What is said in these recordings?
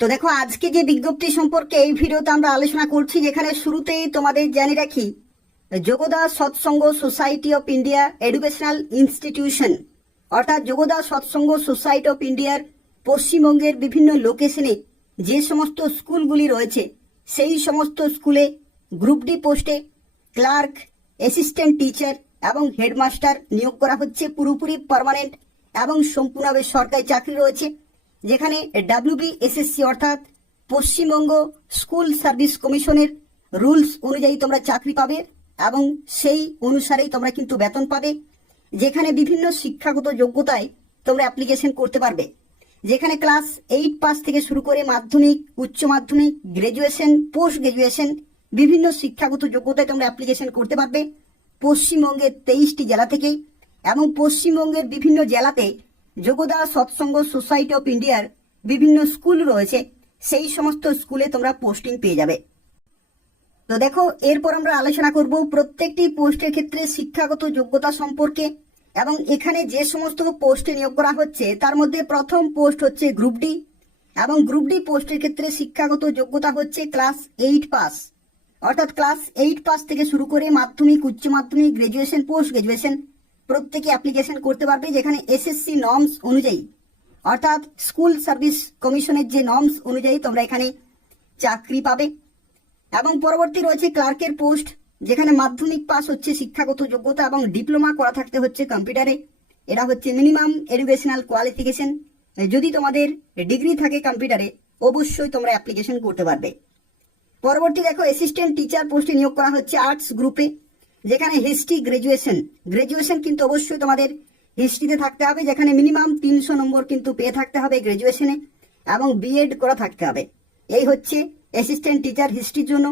তো দেখো, আজকে যে বিজ্ঞপ্তি সম্পর্কে এই ভিডিওতে আমরা আলোচনা করছি, যেখানে শুরুতেই তোমাদের জানিয়ে রাখি, যোগদাস সৎসঙ্গ society of India educational institution অর্থাৎ যোগদাস সৎসঙ্গ সোসাইটি অফ ইন্ডিয়ার পশ্চিমবঙ্গের বিভিন্ন লোকেশনে যে সমস্ত স্কুলগুলি রয়েছে, সেই সমস্ত স্কুলে গ্রুপ ডি পোস্টে ক্লার্ক, অ্যাসিস্ট্যান্ট টিচার এবং হেডমাস্টার নিয়োগ করা হচ্ছে। পুরোপুরি পার্মানেন্ট এবং সম্পূর্ণভাবে সরকারি চাকরি রয়েছে, যেখানে WBSSC অর্থাৎ পশ্চিমবঙ্গ স্কুল সার্ভিস কমিশনের রুলস অনুযায়ী তোমরা চাকরি পাবে এবং সেই অনুসারেই তোমরা কিন্তু বেতন পাবে। যেখানে বিভিন্ন শিক্ষাগত যোগ্যতায় তোমরা অ্যাপ্লিকেশন করতে পারবে, যেখানে ক্লাস 8 পাস থেকে শুরু করে মাধ্যমিক, উচ্চ মাধ্যমিক, গ্রাজুয়েশন, পোস্ট গ্রাজুয়েশন বিভিন্ন শিক্ষাগত যোগ্যতায় তোমরা অ্যাপ্লিকেশন করতে পারবে পশ্চিমবঙ্গের 23টি জেলা থেকেই। এবং পশ্চিমবঙ্গের বিভিন্ন জেলাতে যোগদাস সৎসঙ্গ সোসাইটি অফ ইন্ডিয়ার বিভিন্ন স্কুল রয়েছে, সেই সমস্ত স্কুলে তোমরা পোস্টিং পেয়ে যাবে। তো দেখো, এরপর আমরা আলোচনা করব প্রত্যেকটি পোস্টের ক্ষেত্রে শিক্ষাগত যোগ্যতা সম্পর্কে। এবং এখানে যে সমস্ত পোস্টে নিয়োগ করা হচ্ছে তার মধ্যে প্রথম পোস্ট হচ্ছে গ্রুপ ডি, এবং গ্রুপ ডি পোস্টের ক্ষেত্রে শিক্ষাগত যোগ্যতা হচ্ছে ক্লাস 8 পাস অর্থাৎ ক্লাস 8 পাস থেকে শুরু করে মাধ্যমিক, উচ্চ মাধ্যমিক, গ্রাজুয়েশন, পোস্ট গ্রাজুয়েশন প্রত্যেকে অ্যাপ্লিকেশন করতে পারবে। যেখানে SSC নর্মস অনুযায়ী অর্থাৎ স্কুল সার্ভিস কমিশনের যে নর্মস অনুযায়ী তোমরা এখানে চাকরি পাবে। এবং পরবর্তী রয়েছে ক্লার্কের পোস্ট, যেখানে মাধ্যমিক পাস হচ্ছে শিক্ষাগত যোগ্যতা এবং ডিপ্লোমা করা থাকতে হচ্ছে কম্পিউটারে। এটা হচ্ছে মিনিমাম এডুকেশনাল কোয়ালিফিকেশন। যদি তোমাদের ডিগ্রি থাকে কম্পিউটারে, অবশ্যই তোমরা অ্যাপ্লিকেশন করতে পারবে। পরবর্তী দেখো, অ্যাসিস্ট্যান্ট টিচার পোস্টে নিয়োগ করা হচ্ছে আর্টস গ্রুপে, যেখানে হিস্ট্রি, গ্রাজুয়েশন কিন্তু অবশ্যই তোমাদের হিস্ট্রিতে থাকতে হবে, যেখানে মিনিমাম 300 নম্বর কিন্তু পেয়ে থাকতে হবে গ্রাজুয়েশনে এবং বিএড করা থাকতে হবে। এই হচ্ছে অ্যাসিস্ট্যান্ট টিচার হিস্ট্রির জন্য।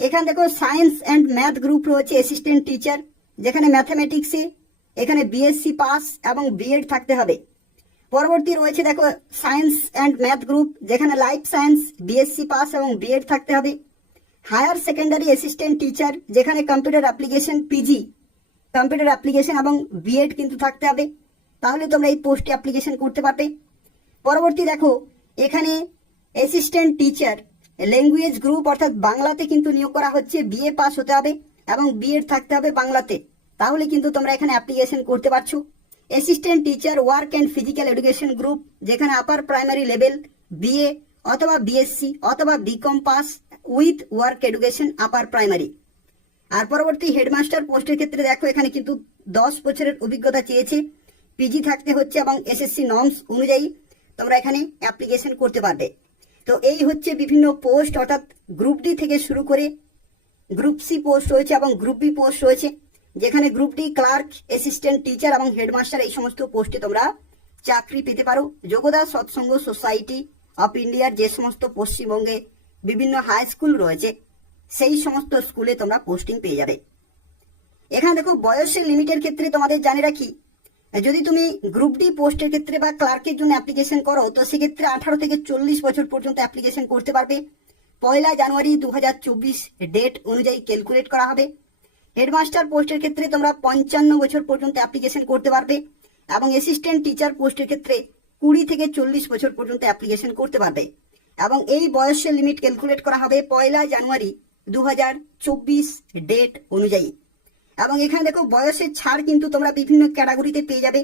এখানে দেখো, সায়েন্স অ্যান্ড ম্যাথ গ্রুপ রয়েছে অ্যাসিস্ট্যান্ট টিচার, যেখানে ম্যাথামেটিক্সে এখানে BSc পাস এবং বিএড থাকতে হবে। পরবর্তী রয়েছে দেখো, সায়েন্স অ্যান্ড ম্যাথ গ্রুপ, যেখানে লাইফ সায়েন্স BSc পাস এবং বিএড থাকতে হবে। হায়ার সেকেন্ডারি অ্যাসিস্ট্যান্ট টিচার, যেখানে computer application PG computer application এবং বিএড কিন্তু থাকতে হবে, তাহলে তোমরা এই পোস্টে অ্যাপ্লিকেশন করতে পারবে। পরবর্তী দেখো, এখানে অ্যাসিস্ট্যান্ট টিচার ল্যাঙ্গুয়েজ গ্রুপ অর্থাৎ বাংলাতে কিন্তু নিয়োগ করা হচ্ছে। BA পাস হতে হবে এবং বিএড থাকতে হবে বাংলাতে, তাহলে কিন্তু তোমরা এখানে অ্যাপ্লিকেশন করতে পারছো। Assistant teacher work and physical education group, যেখানে আপার প্রাইমারি লেভেল BA অথবা BSc অথবা BCom pass with work education upper primary. আর পরবর্তী হেডমাস্টার পোস্টের ক্ষেত্রে দেখো, এখানে কিন্তু 10 বছরের অভিজ্ঞতা চেয়েছে, PG থাকতে হচ্ছে এবং SSC নর্মস অনুযায়ী তোমরা এখানে অ্যাপ্লিকেশন করতে পারবে। তো এই হচ্ছে বিভিন্ন পোস্ট, অর্থাৎ গ্রুপ ডি থেকে শুরু করে গ্রুপ সি পোস্ট রয়েছে এবং গ্রুপ বি পোস্ট রয়েছে, যেখানে group D clerk, assistant teacher এবং হেডমাস্টার এই সমস্ত পোস্টে তোমরা চাকরি পেতে পারো। যোগদাস সৎসঙ্গ সোসাইটি অফ ইন্ডিয়ার যে সমস্ত পশ্চিমবঙ্গে বিভিন্ন হাই স্কুল রয়েছে, সেই সমস্ত স্কুলে তোমরা পোস্টিং পেয়ে যাবে। এখানে দেখো, বয়সের লিমিটের ক্ষেত্রে তোমাদের জানিয়ে রাখি, যদি তুমি গ্রুপ ডি পোস্টের ক্ষেত্রে বা ক্লার্কের জন্য অ্যাপ্লিকেশন করো, তো সেক্ষেত্রে 18 থেকে 40 বছর পর্যন্ত অ্যাপ্লিকেশন করতে পারবে। 1 জানুয়ারি 2024 ডেট অনুযায়ী ক্যালকুলেট করা হবে। হেডমাস্টার পোস্টের ক্ষেত্রে তোমরা 55 বছর পর্যন্ত অ্যাপ্লিকেশন করতে পারবে এবং অ্যাসিস্ট্যান্ট টিচার পোস্টের ক্ষেত্রে 20 থেকে 40 বছর পর্যন্ত অ্যাপ্লিকেশন করতে পারবে। এবং এই বয়সের লিমিট ক্যালকুলেট করা হবে 1 জানুয়ারি 2024 ডেট অনুযায়ী। এবং এখানে দেখো, বয়সের ছাড় কিন্তু তোমরা বিভিন্ন ক্যাটাগরিতে পেয়ে যাবে।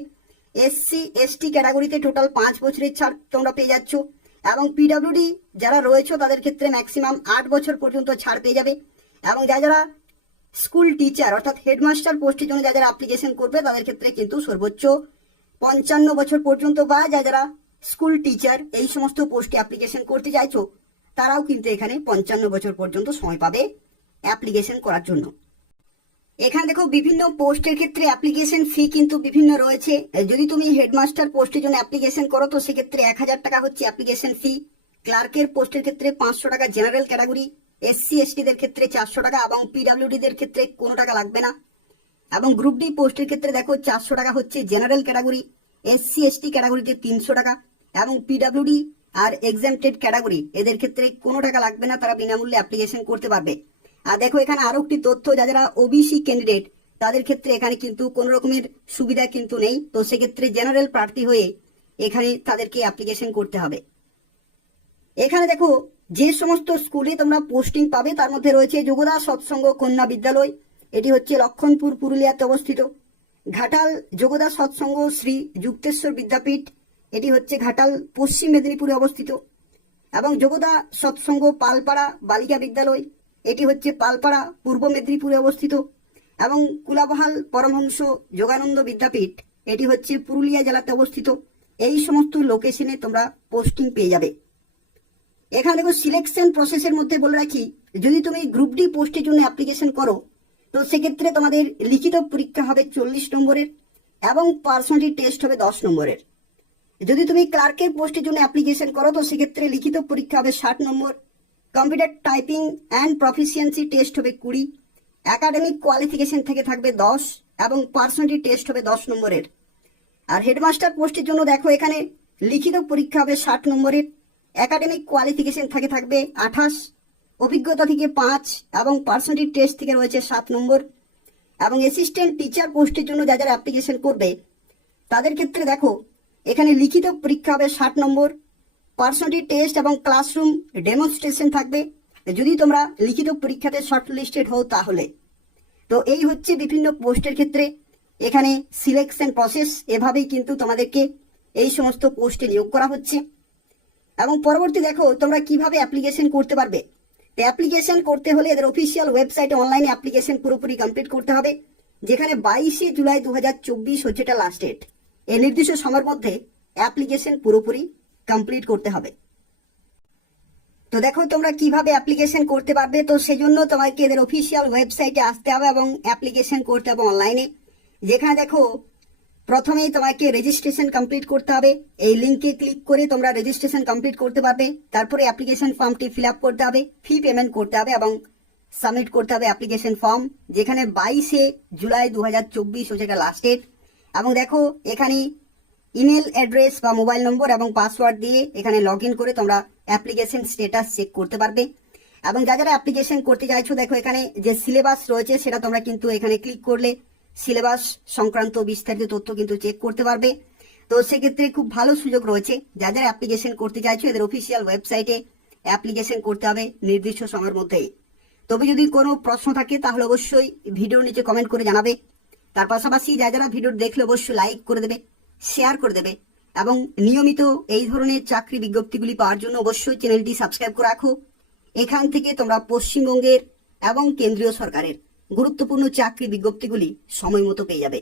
SC ST ক্যাটাগরিতে টোটাল 5 বছরের ছাড় তোমরা পেয়ে যাচ্ছ, এবং PWD যারা রয়েছে তাদের ক্ষেত্রে ম্যাক্সিমাম 8 বছর পর্যন্ত ছাড় পেয়ে যাবে। এবং যারা স্কুল টিচার অর্থাৎ হেডমাস্টার পোস্টের জন্য যারা অ্যাপ্লিকেশন করবে, তাদের ক্ষেত্রে কিন্তু সর্বোচ্চ 55 বছর পর্যন্ত, বা যারা স্কুল টিচার এই সমস্ত পোস্টে অ্যাপ্লিকেশন করতে চাইছো, তারাও কিন্তু এখানে 55 বছর পর্যন্ত সময় পাবে অ্যাপ্লিকেশন করার জন্য। এখানে দেখো, বিভিন্ন পোস্টের ক্ষেত্রে অ্যাপ্লিকেশন ফি কিন্তু বিভিন্ন রয়েছে। যদি তুমি হেডমাস্টার পোস্টের জন্য অ্যাপ্লিকেশন করো, তো সেক্ষেত্রে 1000 টাকা হচ্ছে অ্যাপ্লিকেশন ফি। ক্লার্কের পোস্টের ক্ষেত্রে 500 টাকা জেনারেল ক্যাটাগরি, SC ST দের ক্ষেত্রে 400 টাকা এবং PWD দের ক্ষেত্রে কোনো টাকা লাগবে না। এবং গ্রুপ ডি পোস্টের ক্ষেত্রে দেখো, 400 টাকা হচ্ছে জেনারেল ক্যাটাগরি, SC ST ক্যাটাগরিতে 300 টাকা এবং PWD আর এক্সামটেড ক্যাটাগরি এদের ক্ষেত্রে কোনো টাকা লাগবে না, তারা বিনামূল্যে অ্যাপ্লিকেশন করতে পারবে। আর দেখো, এখানে আরো একটি তথ্য, যারা OBC ক্যান্ডিডেট তাদের ক্ষেত্রে এখানে কিন্তু কোনো রকমের সুবিধা কিন্তু নেই, তো সেক্ষেত্রে জেনারেল প্রার্থী হয়ে এখানে তাদেরকে অ্যাপ্লিকেশন করতে হবে। এখানে দেখো যে সমস্ত স্কুলে তোমরা পোস্টিং পাবে তার মধ্যে রয়েছে যোগদাস সৎসঙ্গ কন্যা বিদ্যালয়, এটি হচ্ছে লক্ষণপুর পুরুলিয়াতে অবস্থিত। ঘাটাল যোগদাস সৎসঙ্গ শ্রী যুক্তেশ্বর বিদ্যাপীঠ, এটি হচ্ছে ঘাটাল পশ্চিম মেদিনীপুরে অবস্থিত। এবং যোগদা সৎসঙ্গ পালপাড়া বালিকা বিদ্যালয়, এটি হচ্ছে পালপাড়া পূর্ব মেদিনীপুরে অবস্থিত। এবং কুলাবহাল পরমহংস যোগানন্দ বিদ্যাপীঠ, এটি হচ্ছে পুরুলিয়া জেলাতে অবস্থিত। এই সমস্ত লোকেশনে তোমরা পোস্টিং পেয়ে যাবে। এখানে দেখো সিলেকশন প্রসেসের মধ্যে বলে রাখি, যদি তুমি গ্রুপ ডি পোস্টের জন্য অ্যাপ্লিকেশন করো তো সেক্ষেত্রে তোমাদের লিখিত পরীক্ষা হবে 40 নম্বরের এবং পার্সোনালিটি টেস্ট হবে 10 নম্বরের। যদি তুমি ক্লার্কের পোস্টের জন্য অ্যাপ্লিকেশন করো তো সেক্ষেত্রে লিখিত পরীক্ষা হবে 60 নম্বর, computer typing and proficiency test হবে 20, একাডেমিক কোয়ালিফিকেশন থেকে থাকবে 10 এবং পার্সোনালিটি টেস্ট হবে 10 নম্বরের। আর হেডমাস্টার পোস্টের জন্য দেখো এখানে লিখিত পরীক্ষা হবে 60 নম্বরের, একাডেমিক কোয়ালিফিকেশন থেকে থাকবে 28, অভিজ্ঞতা থেকে 5 এবং পার্সোনালিটি টেস্ট থেকে রয়েছে 7 নম্বর। এবং অ্যাসিস্ট্যান্ট টিচার পোস্টের জন্য যারা অ্যাপ্লিকেশন করবে তাদের ক্ষেত্রে দেখো এখানে লিখিত পরীক্ষা হবে 60 নম্বর, পার্সোনালিটি টেস্ট এবং ক্লাসরুম ডেমনস্ট্রেশন থাকবে যদি তোমরা লিখিত পরীক্ষাতে শর্ট লিস্টেড হও তাহলে। তো এই হচ্ছে বিভিন্ন পোস্টের ক্ষেত্রে এখানে সিলেকশন প্রসেস, এভাবেই কিন্তু তোমাদেরকে এই সমস্ত পোস্টে নিয়োগ করা হচ্ছে। এবং পরবর্তী দেখো তোমরা কিভাবে অ্যাপ্লিকেশন করতে পারবে। তো অ্যাপ্লিকেশন করতে হলে এদের অফিসিয়াল ওয়েবসাইটে অনলাইনে অ্যাপ্লিকেশন পুরোপুরি কমপ্লিট করতে হবে, যেখানে 22শে জুলাই 2024 হচ্ছে এটা লাস্ট ডেট। এই নির্দিষ্ট সময়ের মধ্যে অ্যাপ্লিকেশন পুরোপুরি কমপ্লিট করতে হবে। তো দেখো তোমরা কিভাবে অ্যাপ্লিকেশন করতে পারবে। তো সেজন্য তোমাকে এদের অফিসিয়াল ওয়েবসাইটে আসতে হবে এবং অ্যাপ্লিকেশন করতে হবে অনলাইনে, যেখানে দেখো প্রথমেই তোমাকে রেজিস্ট্রেশন কমপ্লিট করতে হবে। এই লিঙ্কে ক্লিক করে তোমরা রেজিস্ট্রেশন কমপ্লিট করতে পারবে। তারপরে অ্যাপ্লিকেশন ফর্মটি ফিল আপ করতে হবে, ফি পেমেন্ট করতে হবে এবং সাবমিট করতে হবে অ্যাপ্লিকেশন ফর্ম, যেখানে 22শে জুলাই 2024 হচ্ছে এটা লাস্ট ডেট। এবং দেখো এখানে ইমেল অ্যাড্রেস বা মোবাইল নম্বর এবং পাসওয়ার্ড দিয়ে এখানে লগ ইন করে তোমরা অ্যাপ্লিকেশন স্ট্যাটাস চেক করতে পারবে। এবং যারা অ্যাপ্লিকেশন করতে চাইছো দেখো এখানে যে সিলেবাস রয়েছে সেটা তোমরা কিন্তু এখানে ক্লিক করলে সিলেবাস সংক্রান্ত বিস্তারিত তথ্য কিন্তু চেক করতে পারবে। তো সেক্ষেত্রে খুব ভালো সুযোগ রয়েছে। যারা অ্যাপ্লিকেশন করতে চাইছো এদের অফিসিয়াল ওয়েবসাইটে অ্যাপ্লিকেশন করতে হবে নির্দিষ্ট সময়ের মধ্যেই। তবে যদি কোনো প্রশ্ন থাকে তাহলে অবশ্যই ভিডিওর নিচে কমেন্ট করে জানাবে। তার পাশাপাশি যারা ভিডিও দেখলে অবশ্যই লাইক করে দেবে, শেয়ার করে দেবে এবং নিয়মিত এই ধরনের চাকরি বিজ্ঞপ্তিগুলি পাওয়ার জন্য অবশ্যই চ্যানেলটি সাবস্ক্রাইব করে রাখো। এখান থেকে তোমরা পশ্চিমবঙ্গের এবং কেন্দ্রীয় সরকারের গুরুত্বপূর্ণ চাকরি বিজ্ঞপ্তিগুলি সময় মতো পেয়ে যাবে।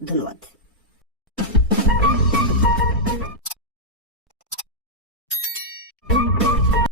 ধন্যবাদ।